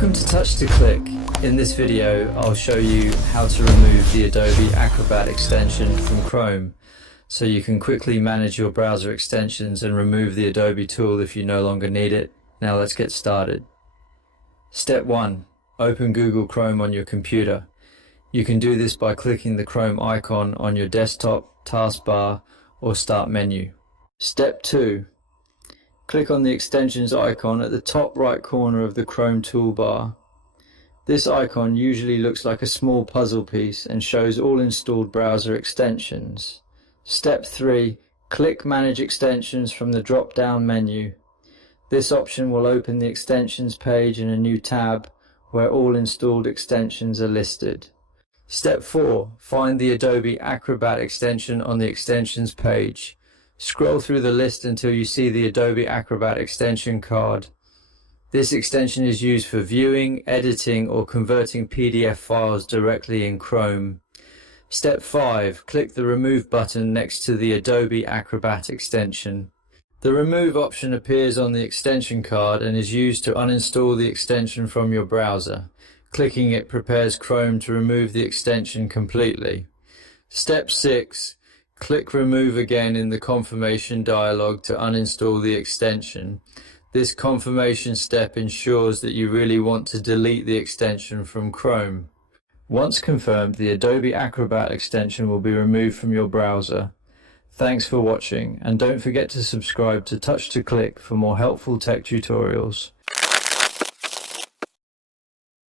Welcome to Touch to Click. In this video, I'll show you how to remove the Adobe Acrobat extension from Chrome, so you can quickly manage your browser extensions and remove the Adobe tool if you no longer need it. Now let's get started. Step 1. Open Google Chrome on your computer. You can do this by clicking the Chrome icon on your desktop, taskbar, or Start menu. Step 2. Click on the extensions icon at the top right corner of the Chrome toolbar. This icon usually looks like a small puzzle piece and shows all installed browser extensions. Step 3. Click Manage Extensions from the drop-down menu. This option will open the extensions page in a new tab where all installed extensions are listed. Step 4. Find the Adobe Acrobat extension on the extensions page. Scroll through the list until you see the Adobe Acrobat extension card. This extension is used for viewing, editing, or converting PDF files directly in Chrome. Step 5. Click the Remove button next to the Adobe Acrobat extension. The Remove option appears on the extension card and is used to uninstall the extension from your browser. Clicking it prepares Chrome to remove the extension completely. Step 6. Click Remove again in the confirmation dialog to uninstall the extension. This confirmation step ensures that you really want to delete the extension from Chrome. Once confirmed, the Adobe Acrobat extension will be removed from your browser. Thanks for watching, and don't forget to subscribe to Touch to Click for more helpful tech tutorials.